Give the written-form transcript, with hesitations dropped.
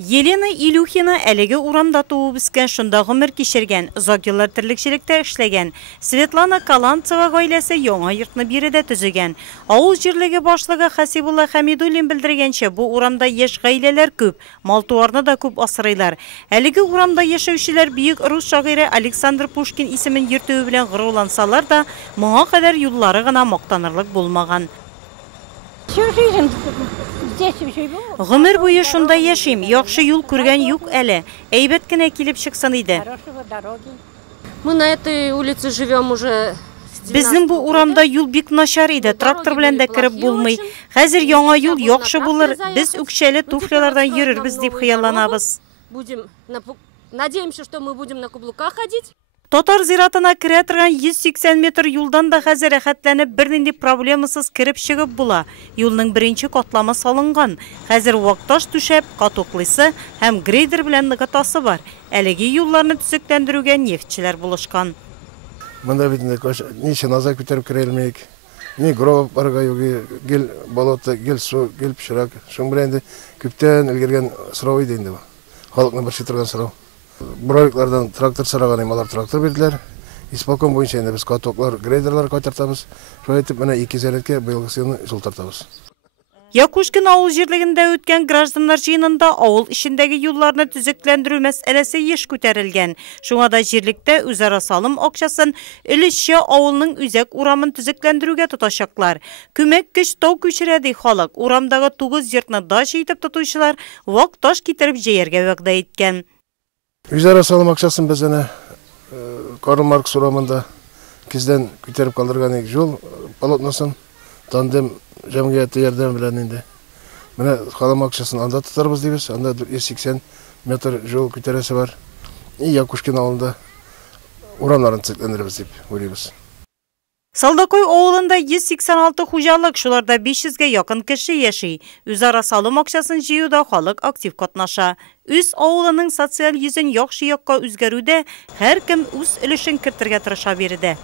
Елена Илюхина әлеге урамда туып үскән, шунда гомер кичергән, озак еллар терлекчелектә эшләгән. Светлана Каланцева гаиләсе яңа йортны биредә төзегән. Авыл җирлеге башлыгы Хасибулла Хамидуллин белдергәнчә, бу урамда яшь гаиләләр күп, мал-туарны да күп асрыйлар. Әлеге урамда яшәүчеләр бөек рус шагыйре Александр Пушкин исемен йөртүе белән горурлансалар да, моңа кадәр юллары гына мактанырлык булмаган. Гомер буе шунда яшим, яхшы юл күргән юк әле. Әйбәт кенә килеп чыксын иде. Мы на этой улице живем уже. Безнең бу урамда юл бик начар иде, трактор белән дә кирип булмый. Хәзер яңа юл яхшы булыр, без үкчәле туфлилардан йөрербез дип хыялланабыз. Надеемся, что мы будем на каблуках ходить. Татар зиратына керә торган 180 метр юлдан да хәзер рәхәтләнеп бернинди проблемасыз кирип чыгып була. Юлның беренче катламы салынган. Хәзер вакташ түшәп, катоклыйсы һәм грейдер белән ныгытасы бар. Әлеге юлларны төзекләндерүгә нефтчеләр булышкан. Монда бит ни назад күтәреп керелмәйек, ни гроб барга югы, гел болото, гел су, гел пешрак. Шуң белән дә күптән өлгергән сорау иде инде бу. Халыкның бер шитырган сорау. Буравиклардан трактор сараган ималар трактор бирделәр. Исполком буенча инде без катоклар, грейдерлар кайтартабыз. Шулай итеп менә 2 зәләткә быелгы елны жол тартабыз. Якушкин авыл җирлегендә үткән гражданнар җыенында авыл ишендәге юлларны төзекләндерү мәсьәләсе еш күтәрелгән. Шуңа да җирлектә үзара салым акчасын өлешчә авылның үзәк урамын төзекләндерүгә тотачаклар. Күмәк көч тау күчерә ди халык. Урамдагы 9 йортны дача итеп тотучылар вак-таш китереп җәяргә вәгъдә иткән. Үзара салым акчасын без әнә Карл Маркс урамында киздән күтәреп калдырган жол полотносын тандем җәмгыяте ярдәм белән инде. Менә салым акчасын анда тотарбыз дибез. Анда 180 метр жол күтәрәсе бар. Якушкин авылында урамнарын төзекләндерәбез дип уйлыйбыз. Салдакой авылында 186 хуҗалык, шуларда 500-гә якын кеше яши. Үзара салым акчасын җыюда халык актив катнаша. Үз авылының социаль йөзен яхшы якка үзгәрүдә һәркем үз өлешен кертергә тырыша биредә.